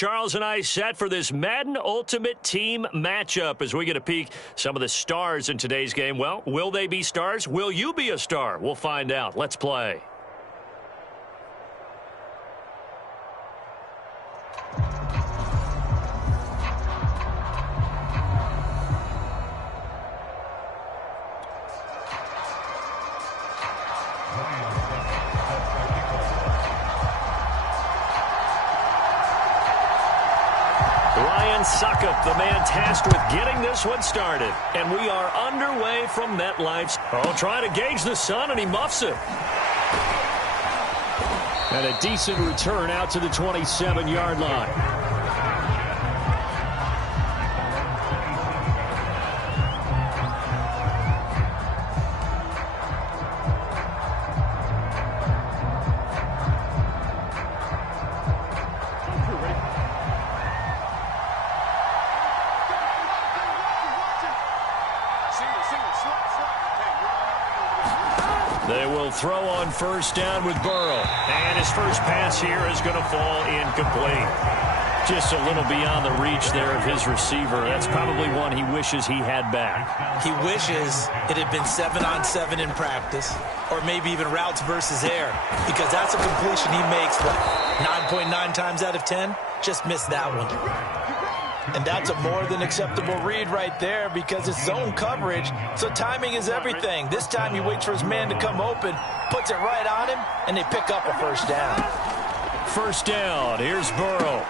Charles and I set for this Madden Ultimate Team matchup as we get a peek some of the stars in today's game. Well, will they be stars? Will you be a star? We'll find out. Let's play. Suckup, the man tasked with getting this one started. And we are underway from MetLife's. Oh, trying to gauge the sun, and he muffs it. And a decent return out to the 27-yard line. They will throw on first down with Burrow. And his first pass here is going to fall incomplete. Just a little beyond the reach there of his receiver. That's probably one he wishes he had back. He wishes it had been 7-on-7 in practice, or maybe even routes versus air, because that's a completion he makes, what, 9.9 times out of 10? Just missed that one. And that's a more than acceptable read right there because it's zone coverage, so timing is everything. This time he waits for his man to come open, puts it right on him, and they pick up a first down. First down, here's Burrow.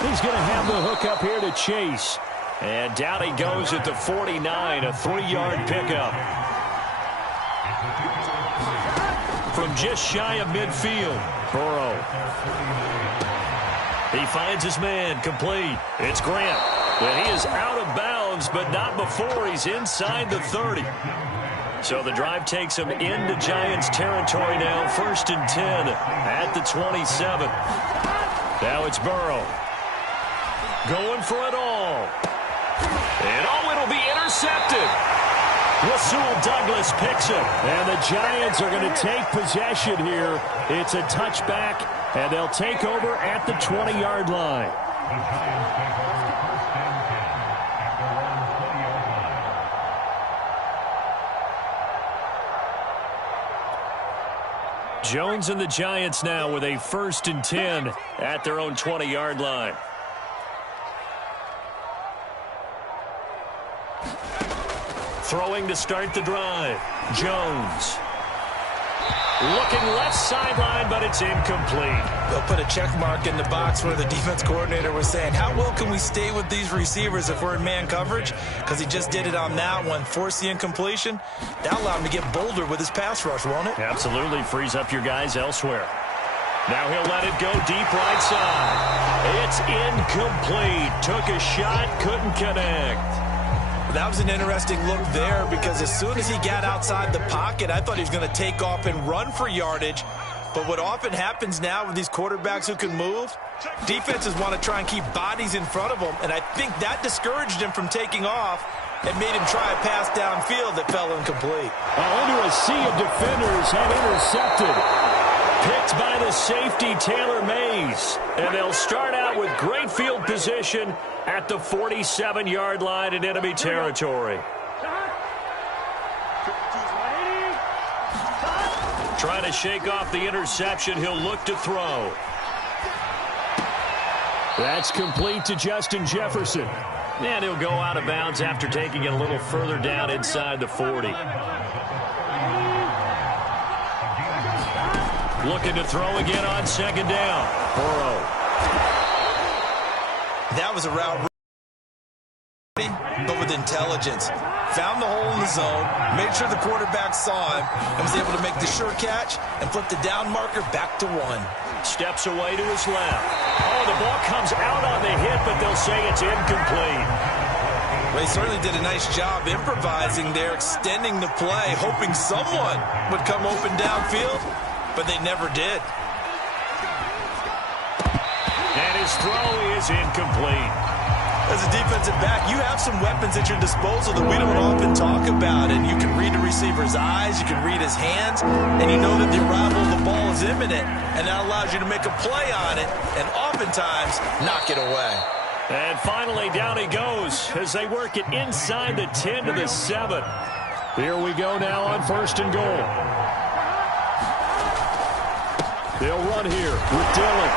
He's going to have the hook up here to Chase. And down he goes at the 49, a 3-yard pickup. From just shy of midfield, Burrow. He finds his man, complete. It's Grant. And he is out of bounds, but not before he's inside the 30. So the drive takes him into Giants territory now, 1st and 10 at the 27. Now it's Burrow. Going for it all. And oh, it'll be intercepted. Rasul Douglas picks it. And the Giants are going to take possession here. It's a touchback, and they'll take over at the 20-yard line. Jones and the Giants now with a 1st and 10 at their own 20-yard line. Throwing to start the drive. Jones. Looking left sideline, but it's incomplete. They'll put a check mark in the box where the defense coordinator was saying, how well can we stay with these receivers if we're in man coverage? Because he just did it on that one. Force the incompletion. That'll allow him to get bolder with his pass rush, won't it? Absolutely. Frees up your guys elsewhere. Now he'll let it go deep right side. It's incomplete. Took a shot, couldn't connect. That was an interesting look there because as soon as he got outside the pocket, I thought he was going to take off and run for yardage. But what often happens now with these quarterbacks who can move, defenses want to try and keep bodies in front of them, and I think that discouraged him from taking off and made him try a pass downfield that fell incomplete. Under a sea of defenders and intercepted. Picked by the safety, Taylor Mays. And they'll start out with great field position at the 47-yard line in enemy territory. Trying to shake off the interception. He'll look to throw. That's complete to Justin Jefferson. And he'll go out of bounds after taking it a little further down inside the 40. Looking to throw again on 2nd down. Burrow. That was a route, but with intelligence. Found the hole in the zone, made sure the quarterback saw him, and was able to make the sure catch and flip the down marker back to 1. Steps away to his left. Oh, the ball comes out on the hit, but they'll say it's incomplete. Well, he certainly did a nice job improvising there, extending the play, hoping someone would come open downfield. But they never did. And his throw is incomplete. As a defensive back, you have some weapons at your disposal that we don't often talk about. And you can read the receiver's eyes, you can read his hands, and you know that the arrival of the ball is imminent. And that allows you to make a play on it and oftentimes knock it away. And finally, down he goes as they work it inside the 10 to the 7. Here we go now on 1st and goal. They'll run here with Dillon.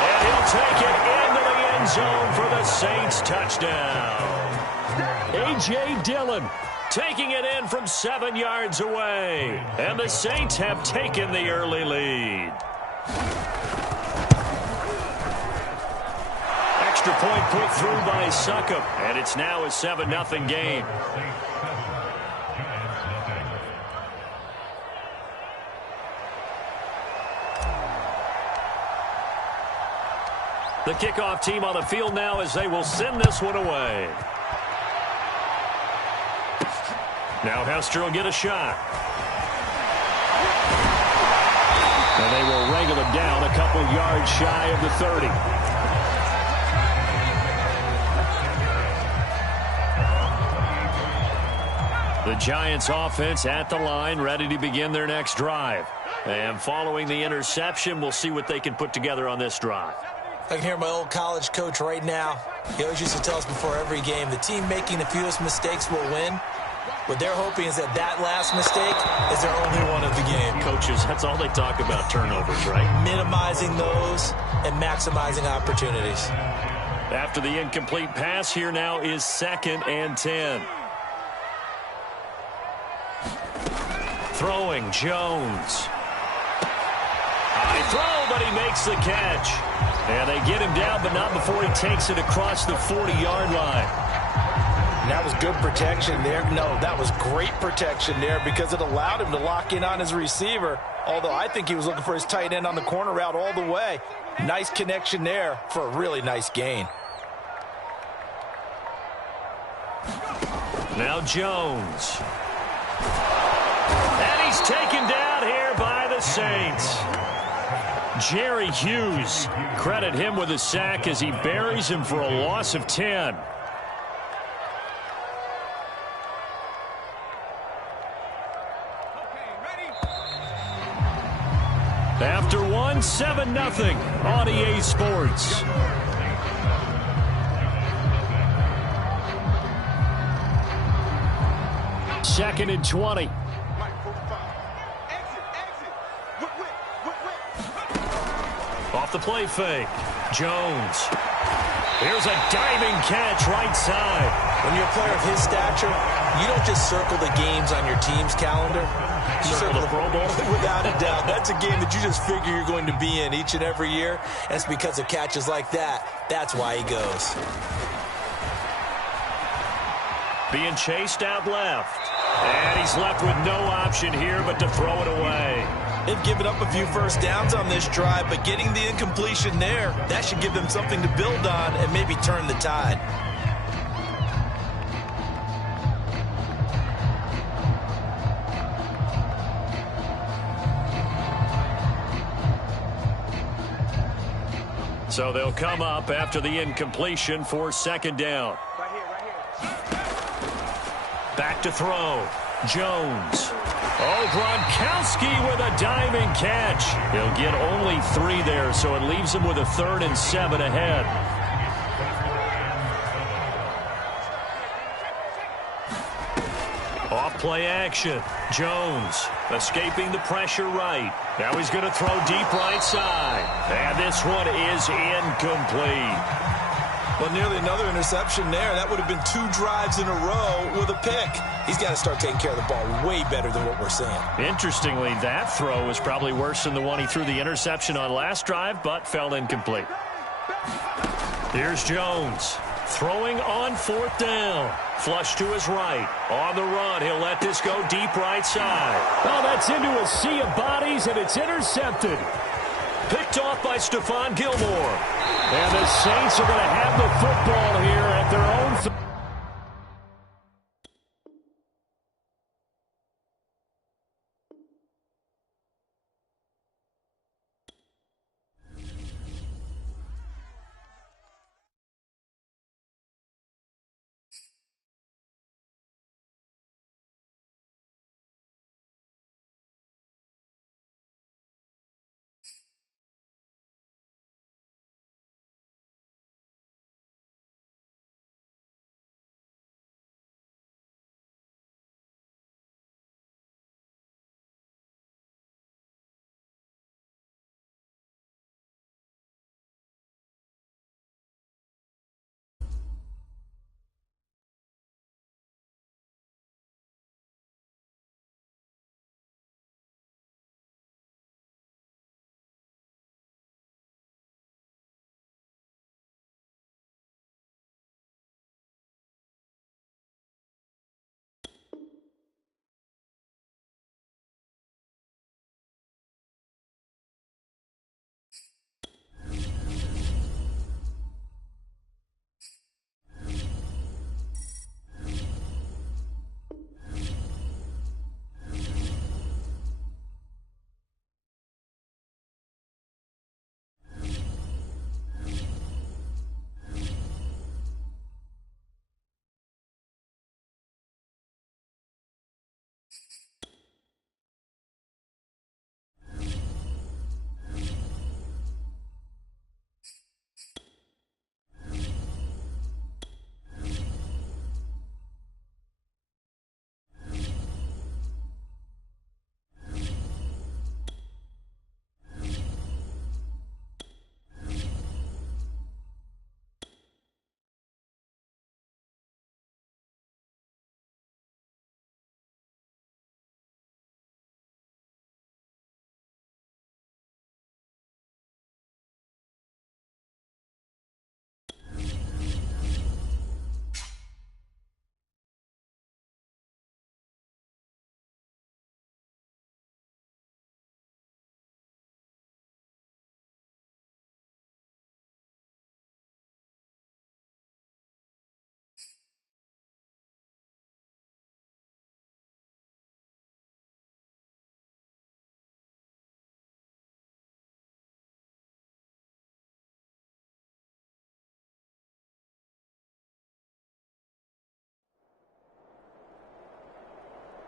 And he'll take it into the end zone for the Saints touchdown. A.J. Dillon taking it in from 7 yards away. And the Saints have taken the early lead. Extra point put through by Succop. And it's now a 7-0 game. The kickoff team on the field now as they will send this one away. Now Hester will get a shot. And they will wrangle him down a couple yards shy of the 30. The Giants offense at the line, ready to begin their next drive. And following the interception, we'll see what they can put together on this drive. I can hear my old college coach right now. He always used to tell us before every game, the team making the fewest mistakes will win. What they're hoping is that last mistake is their only one of the game. Coaches, that's all they talk about, turnovers, right? Minimizing those and maximizing opportunities. After the incomplete pass, here now is 2nd and 10. Throwing, Jones. High throw, but he makes the catch. And they get him down, but not before he takes it across the 40-yard line. And that was good protection there. No, that was great protection there because it allowed him to lock in on his receiver, although I think he was looking for his tight end on the corner route all the way. Nice connection there for a really nice gain. Now Jones. And he's taken down here by the Saints. Jerry Hughes, credit him with a sack as he buries him for a loss of 10. After 7-0 on EA Sports. Second and 20. Off the play fake. Jones. Here's a diving catch right side. When you're a player of his stature, you don't just circle the games on your team's calendar. You circle the Pro Bowl. Without a doubt. That's a game that you just figure you're going to be in each and every year. And it's because of catches like that. That's why he goes. Being chased out left. And he's left with no option here but to throw it away. They've given up a few first downs on this drive, but getting the incompletion there, that should give them something to build on and maybe turn the tide. So they'll come up after the incompletion for 2nd down. Back to throw. Jones. Oh, Gronkowski with a diving catch. He'll get only 3 there, so it leaves him with a 3rd and 7 ahead. Off play action. Jones escaping the pressure right. Now he's going to throw deep right side. And this one is incomplete. Well, nearly another interception there. That would have been 2 drives in a row with a pick. He's got to start taking care of the ball way better than what we're seeing. Interestingly, that throw was probably worse than the one he threw the interception on last drive, but fell incomplete. Here's Jones throwing on 4th down. Flush to his right. On the run, he'll let this go deep right side. Oh, that's into a sea of bodies, and it's intercepted. Picked off by Stephon Gilmore. And the Saints are going to have the football here at their own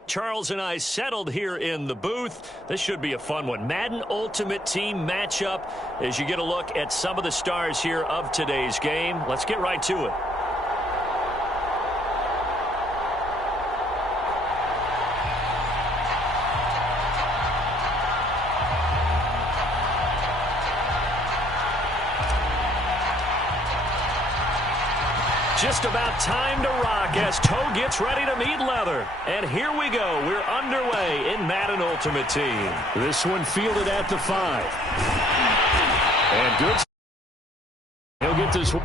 Charles and I settled here in the booth. This should be a fun one. Madden Ultimate Team matchup as you get a look at some of the stars here of today's game. Let's get right to it. Just about time to rock as toe gets ready to meet leather. And here we go. We're underway in Madden Ultimate Team. This one fielded at the 5. And good. He'll get this one.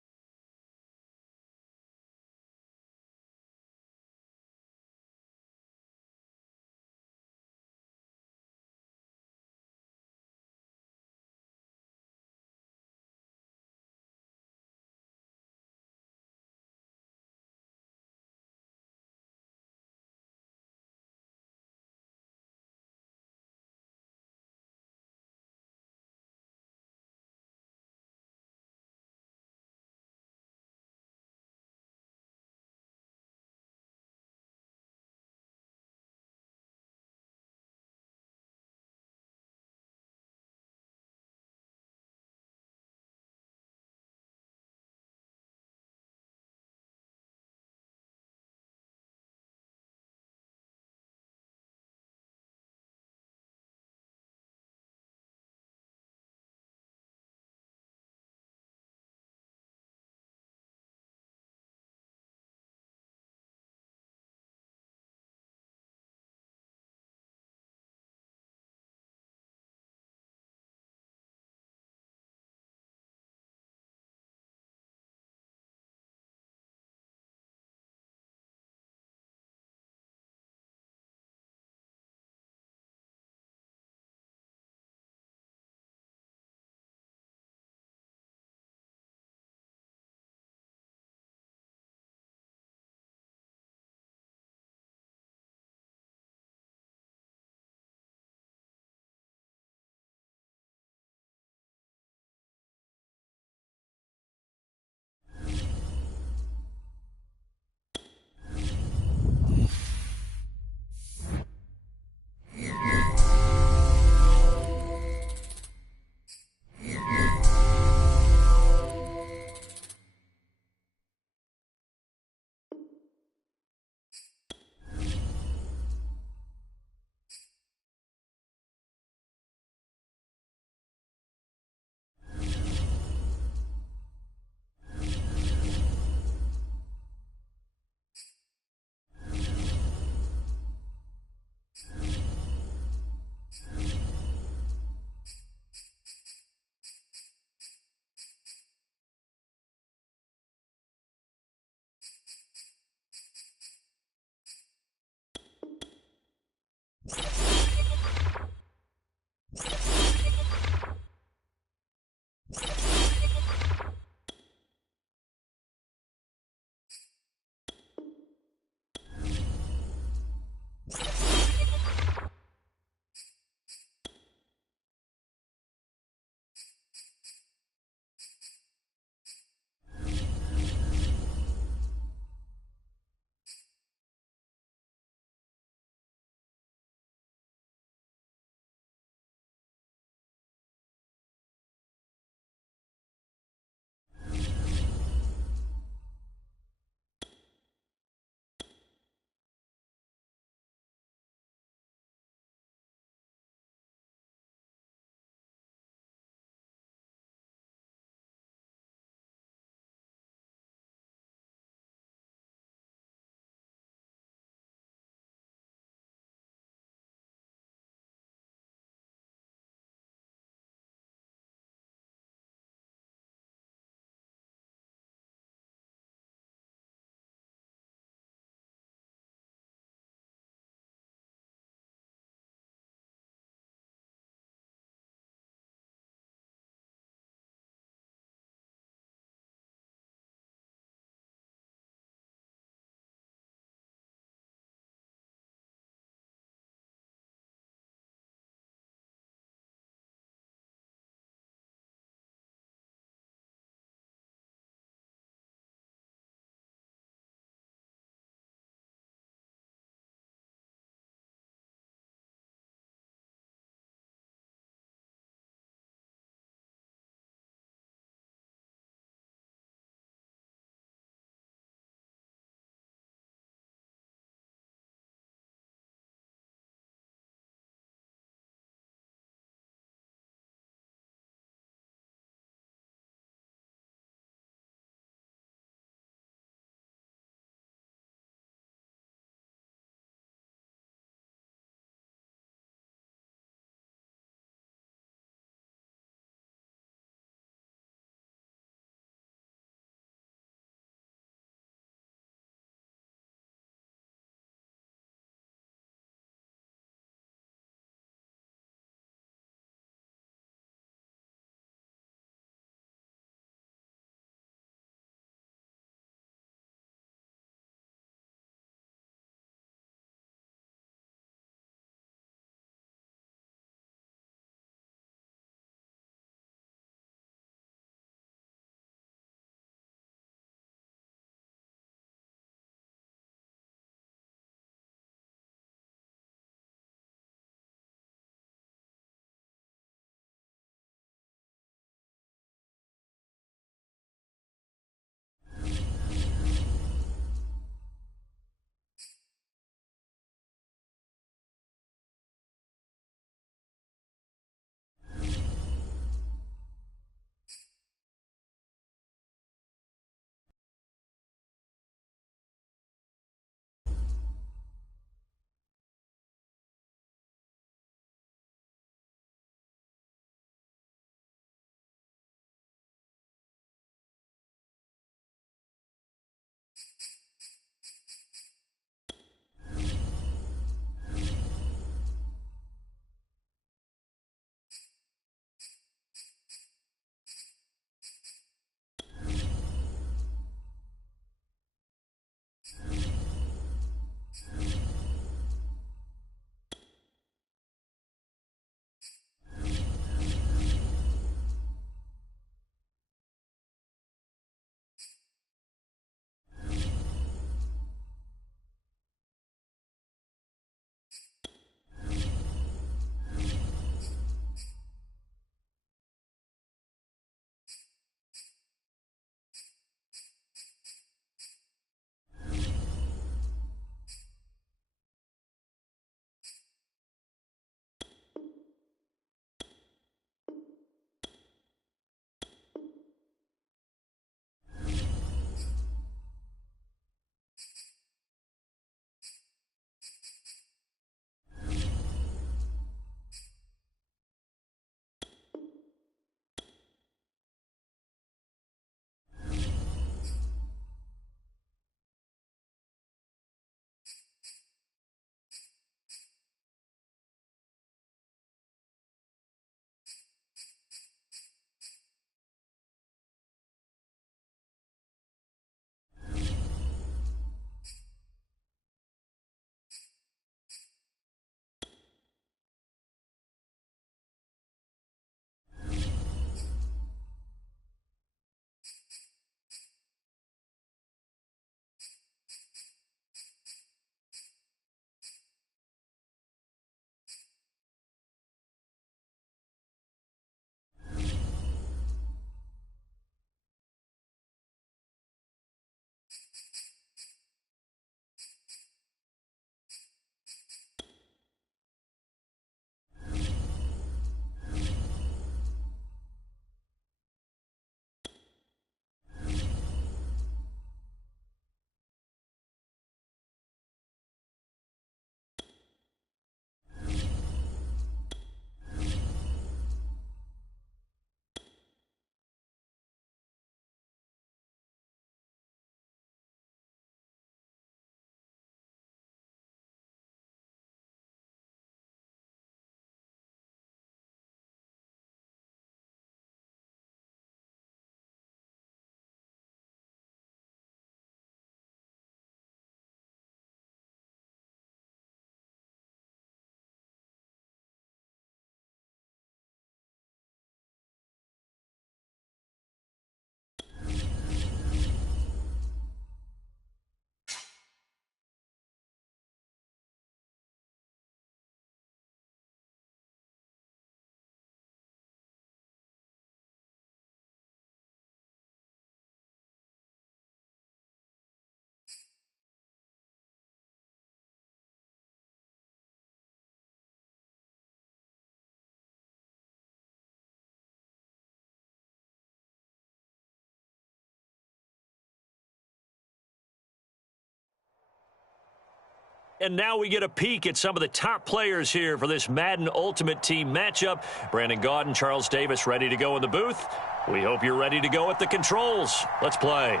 and now we get a peek at some of the top players here for this Madden Ultimate Team matchup. Brandon Gaudin, Charles Davis ready to go in the booth. We hope you're ready to go at the controls. Let's play.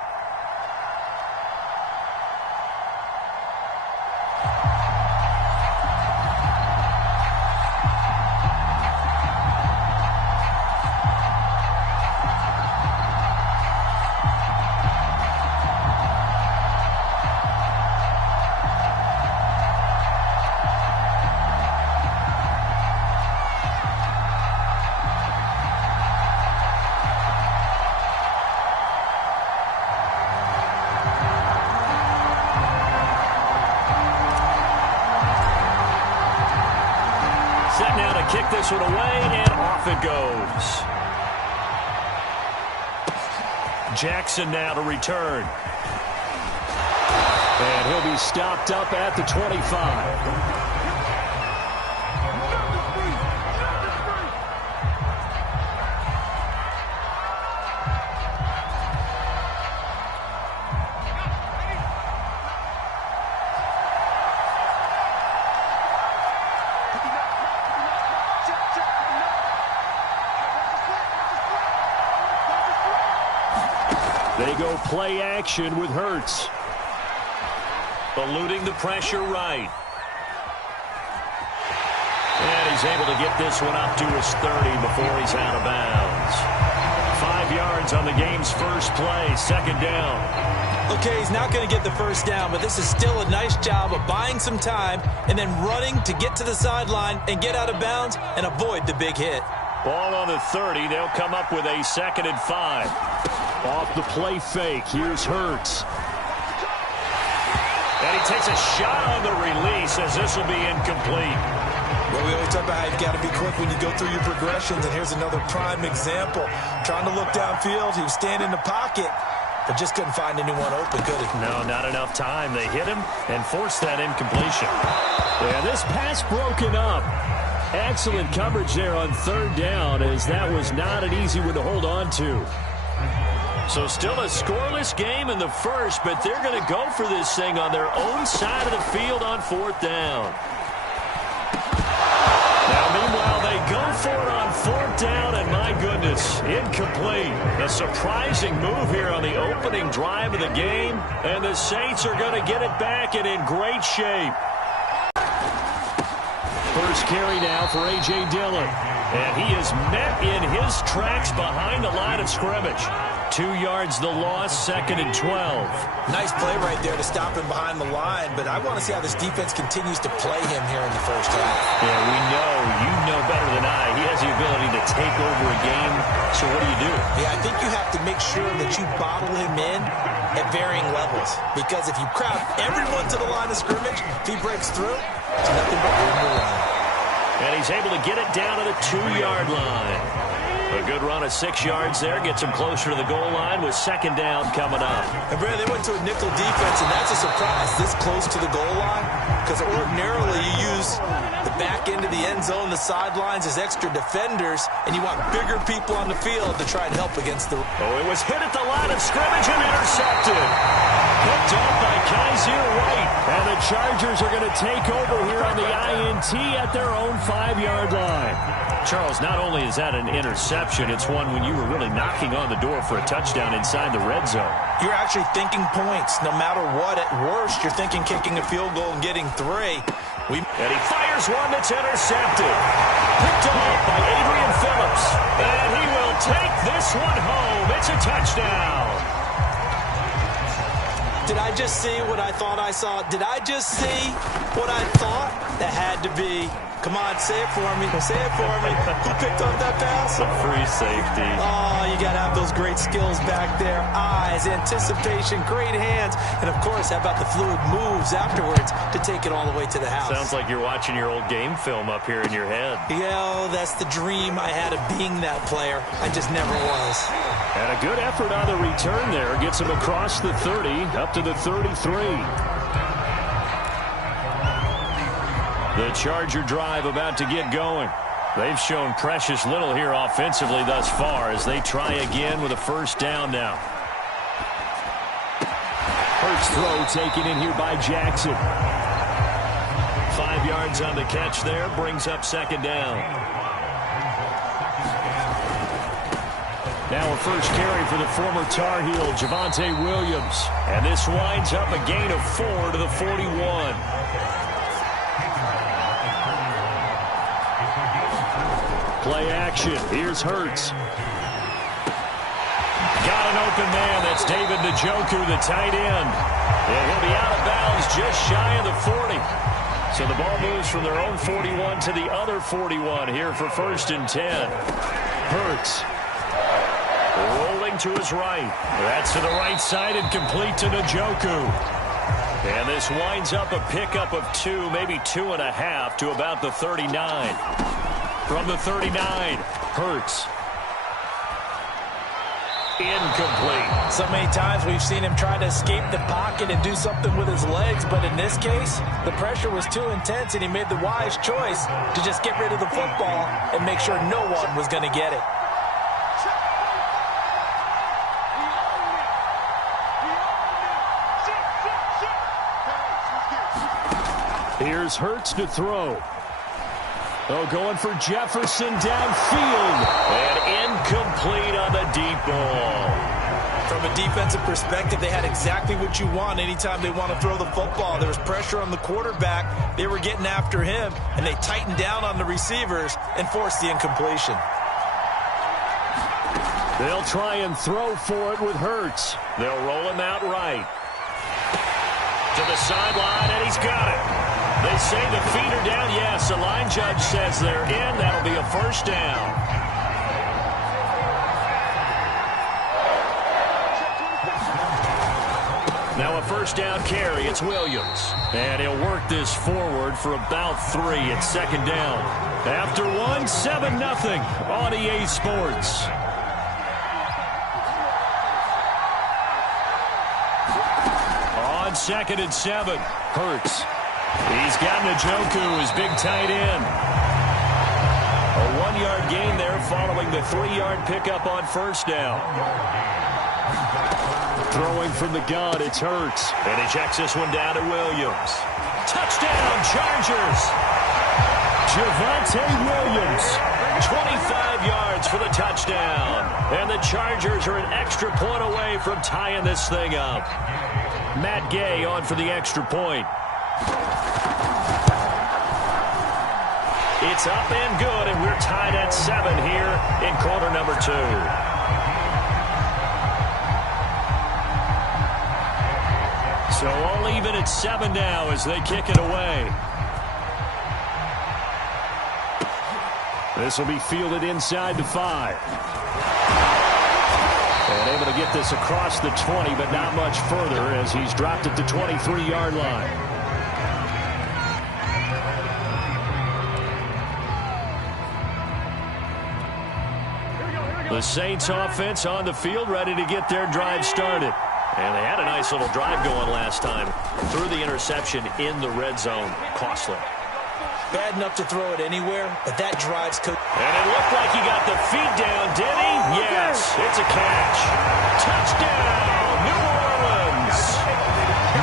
Set now to kick this one away, and off it goes. Jackson now to return. And he'll be stopped up at the 25. They go play action with Hurts. Eluding the pressure right. And he's able to get this one up to his 30 before he's out of bounds. 5 yards on the game's first play, second down. Okay, he's not going to get the first down, but this is still a nice job of buying some time and then running to get to the sideline and get out of bounds and avoid the big hit. Ball on the 30. They'll come up with a 2nd and 5. Off the play fake, here's Hurts. And he takes a shot on the release as this will be incomplete. Well, we always talk about how you've got to be quick when you go through your progressions, and here's another prime example. Trying to look downfield, he was standing in the pocket, but just couldn't find anyone open, could he? No, not enough time. They hit him and forced that incompletion. Yeah, this pass broken up. Excellent coverage there on 3rd down, as that was not an easy one to hold on to. So still a scoreless game in the first, but they're going to go for this thing on their own side of the field on 4th down. Now, meanwhile, they go for it on 4th down, and my goodness, incomplete. A surprising move here on the opening drive of the game, and the Saints are going to get it back and in great shape. First carry now for A.J. Dillon, and he is met in his tracks behind the line of scrimmage. 2 yards the loss, 2nd and 12. Nice play right there to stop him behind the line, but I want to see how this defense continues to play him here in the first half. Yeah, we know, you know better than I, he has the ability to take over a game, so what do? Yeah, I think you have to make sure that you bottle him in at varying levels, because if you crowd everyone to the line of scrimmage, if he breaks through, it's nothing but room to run. And he's able to get it down to the 2-yard line. A good run of 6 yards there. Gets him closer to the goal line with 2nd down coming up. And, Brad, they went to a nickel defense, and that's a surprise this close to the goal line, because ordinarily you use the back end of the end zone, the sidelines as extra defenders, and you want bigger people on the field to try and help against the... Oh, it was hit at the line of scrimmage and intercepted. Picked off by Kaiser White. And the Chargers are going to take over here on the INT at their own 5-yard line. Charles, not only is that an interception, it's one when you were really knocking on the door for a touchdown inside the red zone. You're actually thinking points. No matter what, at worst, you're thinking kicking a field goal and getting 3. And he fires one that's intercepted. Picked off by Adrian Phillips. And he will take this one home. It's a touchdown. Did I just see what I thought I saw? Did I just see what I thought? That had to be. Come on, say it for me. Say it for me. Who picked up that pass? A free safety. Oh, you got to have those great skills back there. Eyes, anticipation, great hands. And, of course, how about the fluid moves afterwards to take it all the way to the house? Sounds like you're watching your old game film up here in your head. Yeah, that's the dream I had of being that player. I just never was. And a good effort on the return there. Gets him across the 30, up to the 33. The Charger drive about to get going. They've shown precious little here offensively thus far as they try again with a 1st down now. First throw taken in here by Jackson. 5 yards on the catch there, brings up second down. Now a first carry for the former Tar Heel, Javonte Williams. And this winds up a gain of 4 to the 41. Play action. Here's Hurts. Got an open man. That's David Njoku, the tight end. And he'll be out of bounds just shy of the 40. So the ball moves from their own 41 to the other 41 here for 1st and 10. Hurts. Rolling to his right. That's to the right side and complete to Njoku. And this winds up a pickup of 2, maybe 2.5 to about the 39. From the 39, Hurts. Incomplete. So many times we've seen him try to escape the pocket and do something with his legs, but in this case, the pressure was too intense and he made the wise choice to just get rid of the football and make sure no one was going to get it. Here's Hurts to throw. Oh, going for Jefferson downfield. And incomplete on the deep ball. From a defensive perspective, they had exactly what you want anytime they want to throw the football. There was pressure on the quarterback. They were getting after him, and they tightened down on the receivers and forced the incompletion. They'll try and throw for it with Hurts. They'll roll him out right. To the sideline, and he's got it. They say the feet are down. Yes, the line judge says they're in. That'll be a first down. Now a first down carry. It's Williams. And he'll work this forward for about 3. It's second down. After 1, 7-0 on EA Sports. On 2nd and 7, Hurts. He's got Njoku, his big tight end. A 1-yard gain there following the 3-yard pickup on first down. Throwing from the gun, it's Hurts. And he checks this one down to Williams. Touchdown, Chargers! Javonte Williams, 25 yards for the touchdown. And the Chargers are an extra point away from tying this thing up. Matt Gay on for the extra point. It's up and good, and we're tied at 7 here in quarter number 2. So all even at 7 now as they kick it away. This will be fielded inside the 5. And able to get this across the 20, but not much further as he's dropped at the 23-yard line. The Saints offense on the field, ready to get their drive started. And they had a nice little drive going last time. Threw the interception in the red zone. Costly. Bad enough to throw it anywhere, but that drive's cooked. And it looked like he got the feet down, did he? Yes, it's a catch. Touchdown, New Orleans.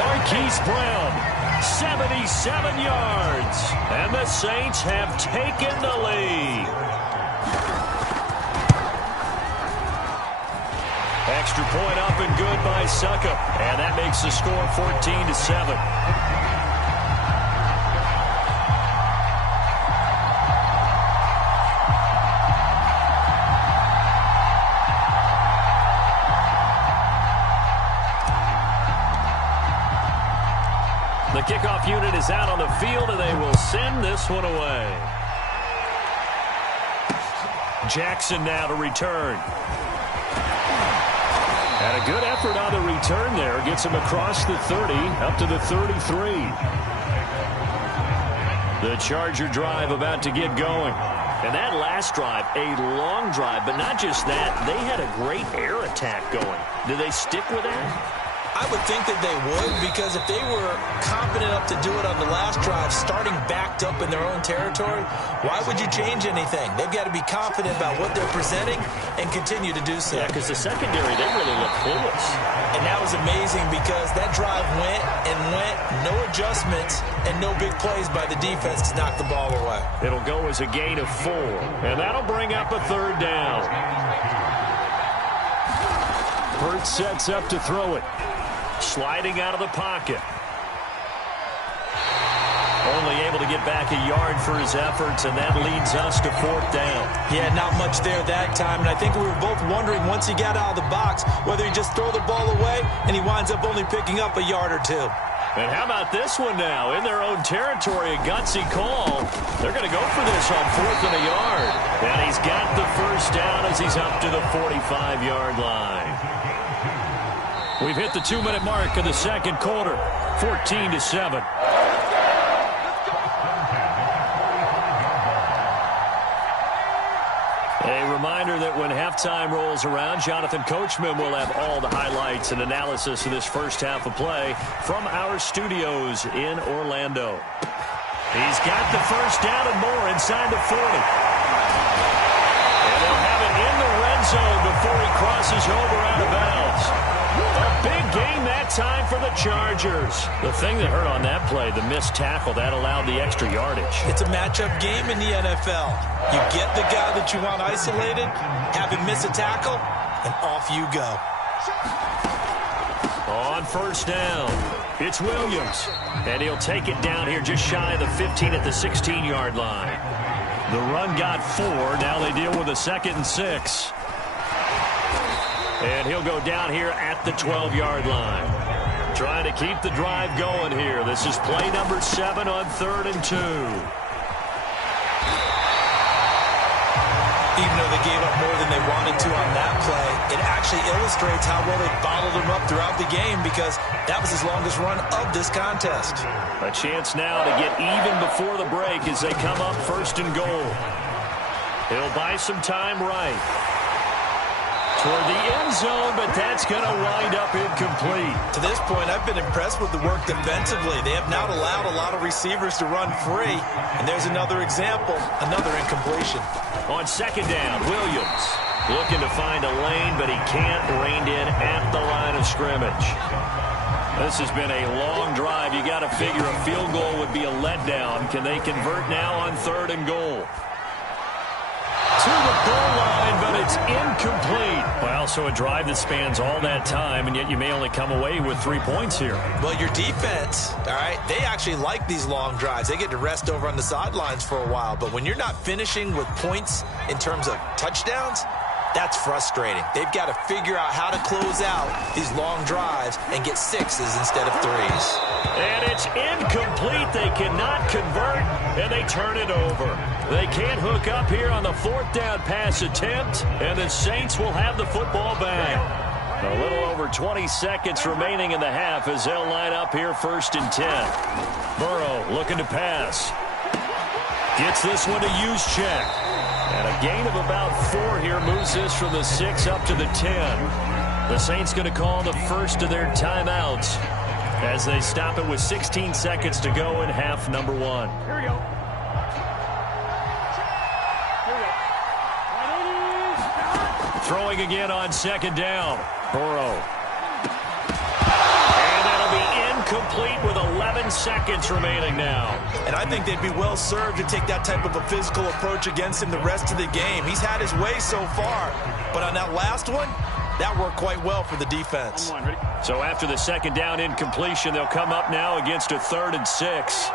Marquise Brown, 77 yards. And the Saints have taken the lead. Extra point up and good by Succop. And that makes the score 14-7. The kickoff unit is out on the field, and they will send this one away. Jackson now to return. And a good effort on the return there. Gets him across the 30, up to the 33. The Charger drive about to get going. And that last drive, a long drive, but not just that. They had a great air attack going. Do they stick with that? I would think that they would, because if they were confident enough to do it on the last drive, starting backed up in their own territory, why would you change anything? They've got to be confident about what they're presenting and continue to do so. Yeah, because the secondary, they really look clueless. And that was amazing because that drive went and went, no adjustments, and no big plays by the defense to knock the ball away. It'll go as a gain of 4, and that'll bring up a 3rd down. Hurts sets up to throw it. Sliding out of the pocket. Only able to get back a yard for his efforts, and that leads us to 4th down. Yeah, not much there that time, and I think we were both wondering once he got out of the box whether he just throw the ball away, and he winds up only picking up a yard or 2. And how about this one now? In their own territory, a gutsy call. They're going to go for this on 4th and a yard. And he's got the 1st down as he's up to the 45-yard line. We've hit the 2-minute mark of the 2nd quarter, 14-7. A reminder that when halftime rolls around, Jonathan Coachman will have all the highlights and analysis of this first half of play from our studios in Orlando. He's got the 1st down and more inside the 40. And they'll have it in the red zone before he crosses over out of bounds. A big gain that time for the Chargers. The thing that hurt on that play, the missed tackle, that allowed the extra yardage. It's a matchup game in the NFL. You get the guy that you want isolated, have him miss a tackle, and off you go. On 1st down, it's Williams. And he'll take it down here just shy of the 15 at the 16-yard line. The run got 4. Now they deal with a 2nd and 6. And he'll go down here at the 12-yard line. Trying to keep the drive going here. This is play number 7 on 3rd and 2. Even though they gave up more than they wanted to on that play, it actually illustrates how well they bottled them up throughout the game, because that was his longest run of this contest. A chance now to get even before the break as they come up 1st and goal. He'll buy some time right toward the end zone, but that's going to wind up incomplete. To this point, I've been impressed with the work defensively. They have not allowed a lot of receivers to run free, and there's another example, another incompletion. On 2nd down, Williams looking to find a lane, but he can't, reined in at the line of scrimmage. This has been a long drive. You got to figure a field goal would be a letdown. Can they convert now on 3rd and goal? To the goal line, but it's incomplete. Well, so a drive that spans all that time, and yet you may only come away with 3 points here. Well, your defense, all right, they actually like these long drives. They get to rest over on the sidelines for a while, but when you're not finishing with points in terms of touchdowns, that's frustrating. They've got to figure out how to close out these long drives and get 6s instead of 3s. And it's incomplete. They cannot convert, and they turn it over. They can't hook up here on the 4th down pass attempt, and the Saints will have the football back. A little over 20 seconds remaining in the half as they'll line up here 1st and 10. Burrow looking to pass. Gets this one to Juszczyk. And a gain of about 4 here moves this from the 6 up to the 10. The Saints going to call the first of their timeouts as they stop it with 16 seconds to go in half number 1. Here we go. Throwing again on 2nd down. Burrow. And that'll be incomplete with 11 seconds remaining now. And I think they'd be well served to take that type of a physical approach against him the rest of the game. He's had his way so far, but on that last one, that worked quite well for the defense. So after the 2nd down incompletion, they'll come up now against a 3rd and 6.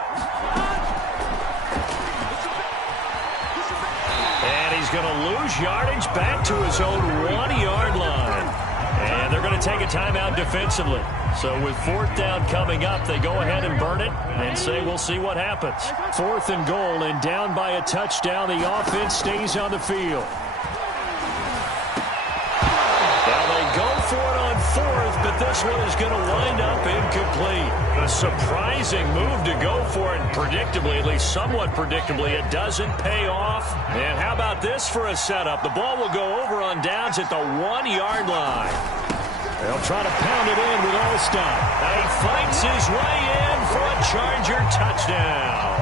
And he's going to lose yardage back to his own 1-yard line. And they're going to take a timeout defensively. So with 4th down coming up, they go ahead and burn it and say we'll see what happens. 4th and goal, and down by a touchdown, the offense stays on the field. Now they go for it on 4th, but this one is going to wind up incomplete. A surprising move to go for it, and predictably, at least somewhat predictably, it doesn't pay off. And how about this for a setup? The ball will go over on downs at the 1-yard line. They'll try to pound it in with Olstein. He fights his way in for a Charger touchdown.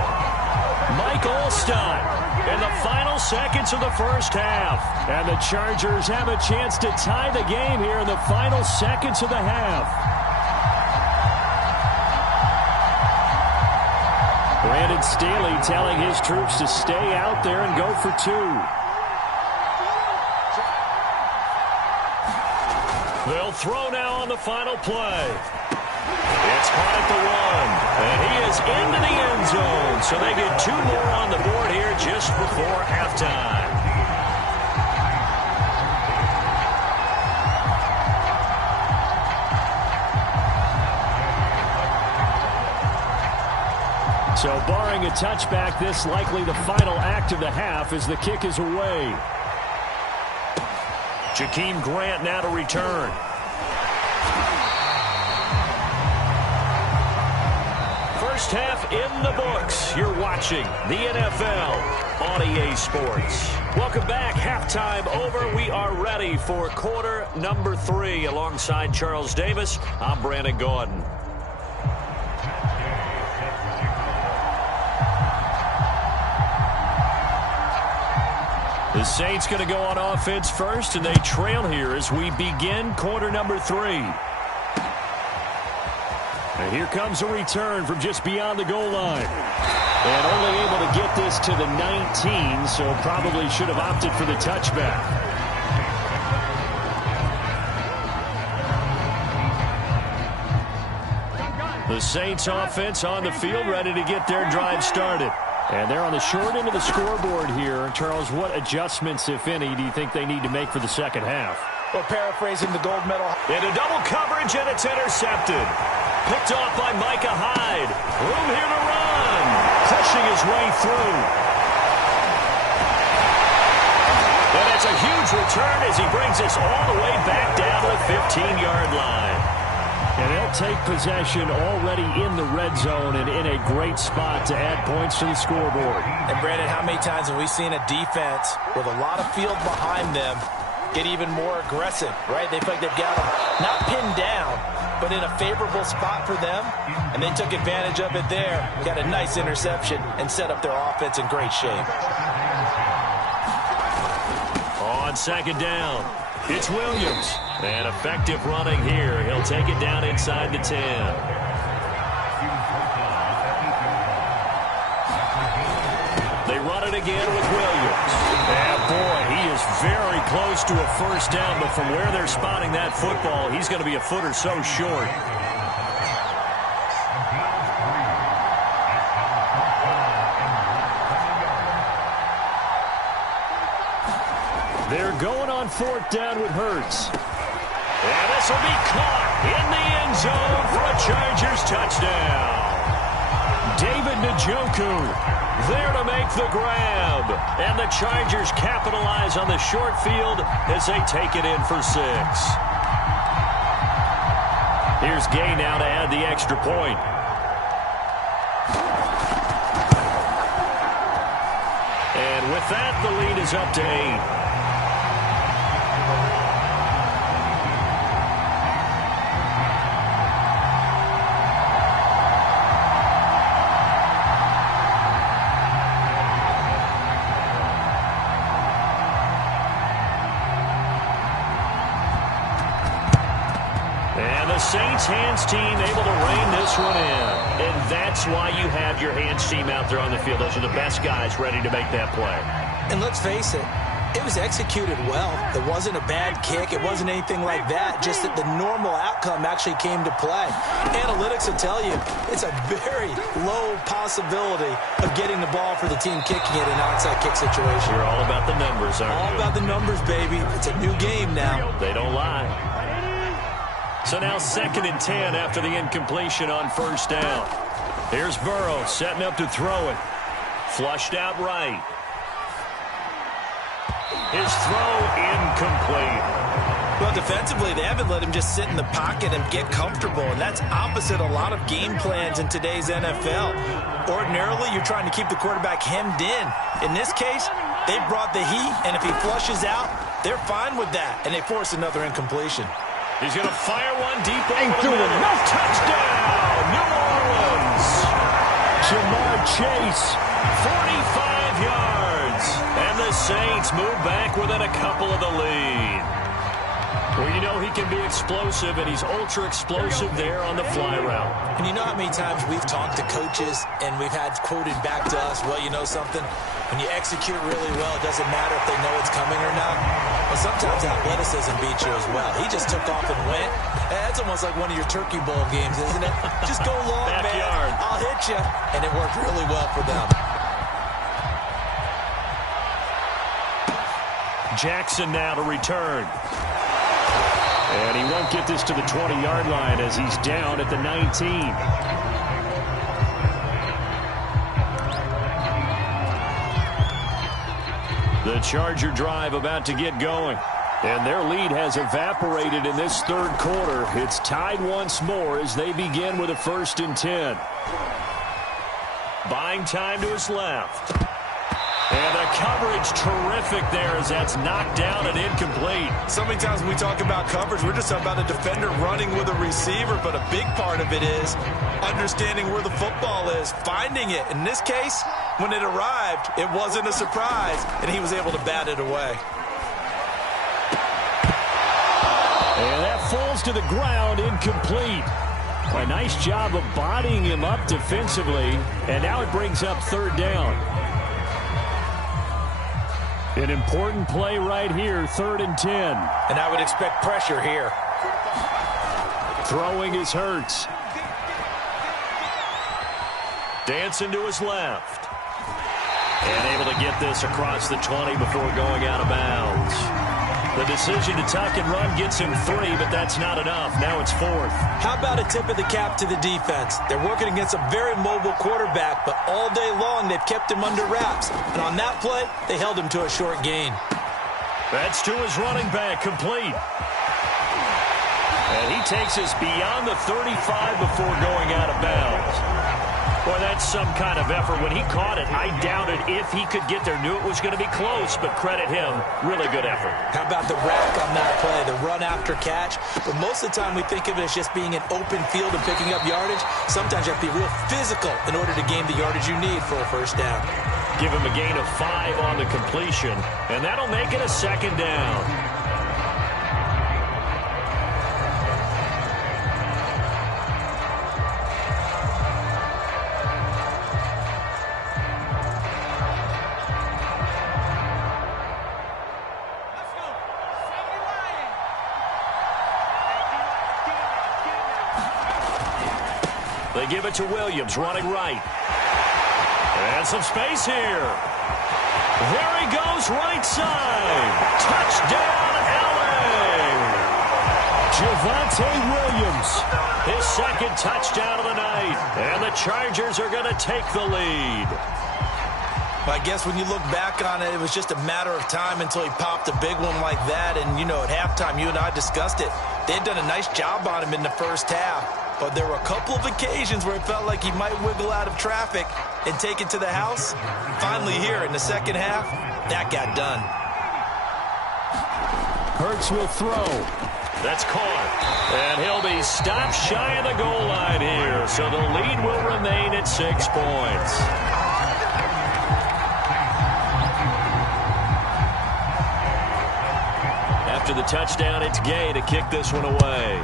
Mike Olstein in the final seconds of the first half. And the Chargers have a chance to tie the game here in the final seconds of the half. Brandon Staley telling his troops to stay out there and go for two. They'll throw now on the final play. It's caught at the 1, and he is into the end zone. So they get 2 more on the board here just before halftime. So barring a touchback, this likely the final act of the half as the kick is away. Jakeem Grant now to return. First half in the books. You're watching the NFL on EA Sports. Welcome back. Halftime over. We are ready for quarter number 3. Alongside Charles Davis, I'm Brandon Gaudin. The Saints going to go on offense first, and they trail here as we begin quarter number 3. And here comes a return from just beyond the goal line. And only able to get this to the 19, so probably should have opted for the touchback. The Saints offense on the field, ready to get their drive started. And they're on the short end of the scoreboard here. Charles, what adjustments, if any, do you think they need to make for the second half? Well, paraphrasing the gold medal. Into double coverage, and it's intercepted. Picked off by Micah Hyde. Room here to run. Pushing his way through. And it's a huge return as he brings us all the way back down to the 15-yard line. And they'll take possession already in the red zone and in a great spot to add points to the scoreboard. And, Brandon, how many times have we seen a defense with a lot of field behind them get even more aggressive, right? They feel like they've got them not pinned down, but in a favorable spot for them, and they took advantage of it there. Got a nice interception and set up their offense in great shape. On second down, it's Williams. And effective running here. He'll take it down inside the 10. They run it again with Williams. And boy, he is very close to a first down, but from where they're spotting that football, he's going to be a foot or so short. They're going on fourth down with Hurts. And this will be caught in the end zone for a Chargers touchdown. David Njoku there to make the grab. And the Chargers capitalize on the short field as they take it in for 6. Here's Gay now to add the extra point. And with that, the lead is up to 8. Saints hands team able to rein this one in. And that's why you have your hands team out there on the field. Those are the best guys ready to make that play. And let's face it, it was executed well. It wasn't a bad kick. It wasn't anything like that. Just that the normal outcome actually came to play. Analytics will tell you it's a very low possibility of getting the ball for the team kicking it in an onside kick situation. You're all about the numbers, aren't you? All about the numbers, baby. It's a new game now. They don't lie. So now 2nd and 10 after the incompletion on first down. Here's Burrow setting up to throw it. Flushed out right. His throw incomplete. Well, defensively, they haven't let him just sit in the pocket and get comfortable, and that's opposite a lot of game plans in today's NFL. Ordinarily, you're trying to keep the quarterback hemmed in. In this case, they brought the heat, and if he flushes out, they're fine with that, and they force another incompletion. He's going to fire one deep over the middle. Touchdown, New Orleans. Jamar Chase, 45 yards. And the Saints move back within a couple of the lead. Well, you know he can be explosive, and he's ultra-explosive there on the fly route. And you know how many times we've talked to coaches and we've had quoted back to us, well, you know something? When you execute really well, it doesn't matter if they know it's coming or not. But sometimes athleticism beats you as well. He just took off and went. That's almost like one of your Turkey Bowl games, isn't it? Just go long, Backyard. man. I'll hit you. And it worked really well for them. Jackson now to return. And he won't get this to the 20-yard line as he's down at the 19. The Charger drive about to get going. And their lead has evaporated in this third quarter. It's tied once more as they begin with a 1st and 10. Buying time to his left. And the coverage terrific there as that's knocked down and incomplete. So many times when we talk about coverage, we're just talking about a defender running with a receiver, but a big part of it is understanding where the football is, finding it. In this case, when it arrived, it wasn't a surprise, and he was able to bat it away. And that falls to the ground, incomplete. A nice job of bodying him up defensively, and now it brings up 3rd down. An important play right here, 3rd and 10. And I would expect pressure here. Throwing is Hurts. Dancing to his left. And able to get this across the 20 before going out of bounds. The decision to tuck and run gets him 3, but that's not enough. Now it's 4th. How about a tip of the cap to the defense? They're working against a very mobile quarterback, but all day long they've kept him under wraps. And on that play, they held him to a short gain. That's to his running back, complete. And he takes us beyond the 35 before going out of bounds. Boy, that's some kind of effort. When he caught it, I doubted if he could get there. Knew it was going to be close, but credit him. Really good effort. How about the rack on that play, the run after catch? But most of the time we think of it as just being an open field and picking up yardage. Sometimes you have to be real physical in order to gain the yardage you need for a 1st down. Give him a gain of 5 on the completion, and that'll make it a 2nd down. They give it to Williams, running right. And some space here. There he goes, right side. Touchdown, L.A. Javonte Williams, his 2nd touchdown of the night. And the Chargers are going to take the lead. I guess when you look back on it, it was just a matter of time until he popped a big one like that. And, you know, at halftime, you and I discussed it. They had done a nice job on him in the 1st half. But there were a couple of occasions where it felt like he might wiggle out of traffic and take it to the house. Finally here in the 2nd half, that got done. Hurts will throw. That's caught. And he'll be stopped shy of the goal line here. So the lead will remain at 6 points. After the touchdown, it's Gay to kick this one away.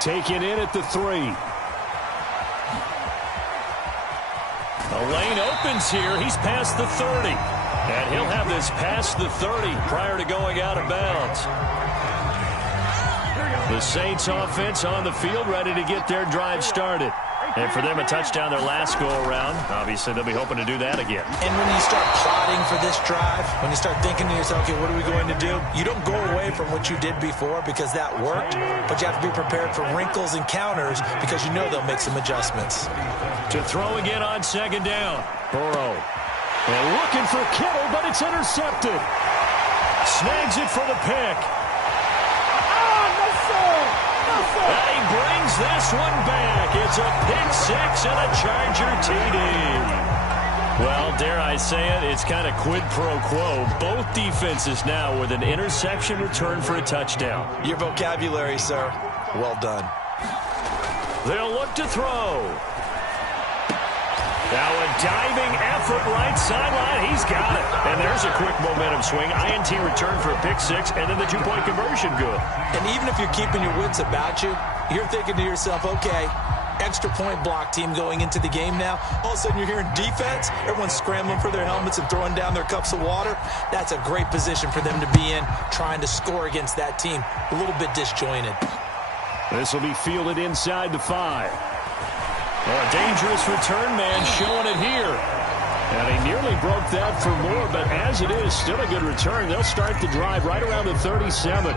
Taken in at the 3. The lane opens here. He's past the 30. And he'll have this past the 30 prior to going out of bounds. The Saints offense on the field, ready to get their drive started. And for them, a touchdown their last go-around. Obviously, they'll be hoping to do that again. And when you start plotting for this drive, when you start thinking to yourself, okay, what are we going to do? You don't go away from what you did before because that worked, but you have to be prepared for wrinkles and counters because you know they'll make some adjustments. To throw again on 2nd down. Burrow. And looking for Kittle, but it's intercepted. Snags it for the pick. And he brings this one back. It's a pick 6 and a Charger TD. Well, dare I say it, it's kind of quid pro quo. Both defenses now with an interception return for a touchdown. Your vocabulary, sir. Well done. They'll look to throw. Now a diving effort right sideline. He's got it. And there's a quick momentum swing. INT return for a pick six, and then the two-point conversion good. And even if you're keeping your wits about you, you're thinking to yourself, okay, extra point block team going into the game now. All of a sudden you're hearing defense. Everyone's scrambling for their helmets and throwing down their cups of water. That's a great position for them to be in, trying to score against that team. A little bit disjointed. This will be fielded inside the 5. Well, a dangerous return man showing it here. And he nearly broke that for more, but as it is, still a good return. They'll start the drive right around the 37.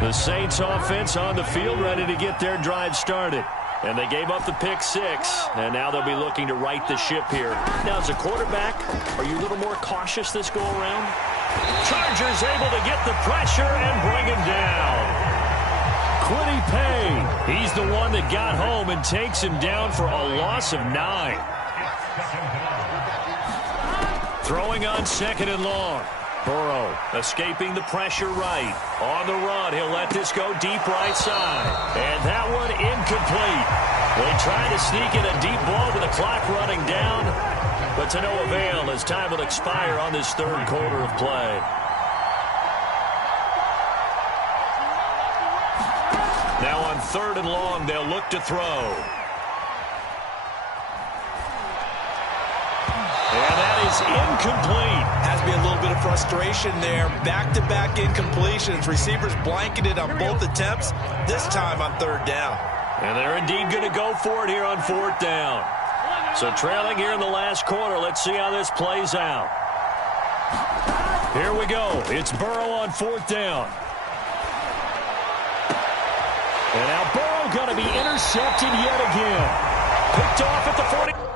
The Saints offense on the field ready to get their drive started. And they gave up the pick six, and now they'll be looking to right the ship here. Now, as a quarterback, are you a little more cautious this go-around? Chargers able to get the pressure and bring him down. Quiddy Pay, he's the one that got home and takes him down for a loss of 9. Throwing on second and long. Burrow escaping the pressure right. On the run, he'll let this go deep right side. And that one incomplete. They try to sneak in a deep ball with the clock running down, but to no avail as time will expire on this third quarter of play. Now on third and long, they'll look to throw. And that is incomplete. Has to be a little bit of frustration there. Back-to-back incompletions. Receivers blanketed on both attempts, this time on third down. And they're indeed going to go for it here on fourth down. So trailing here in the last quarter. Let's see how this plays out. Here we go. It's Burrow on fourth down. And now Burrow going to be intercepted yet again. Picked off at the 40.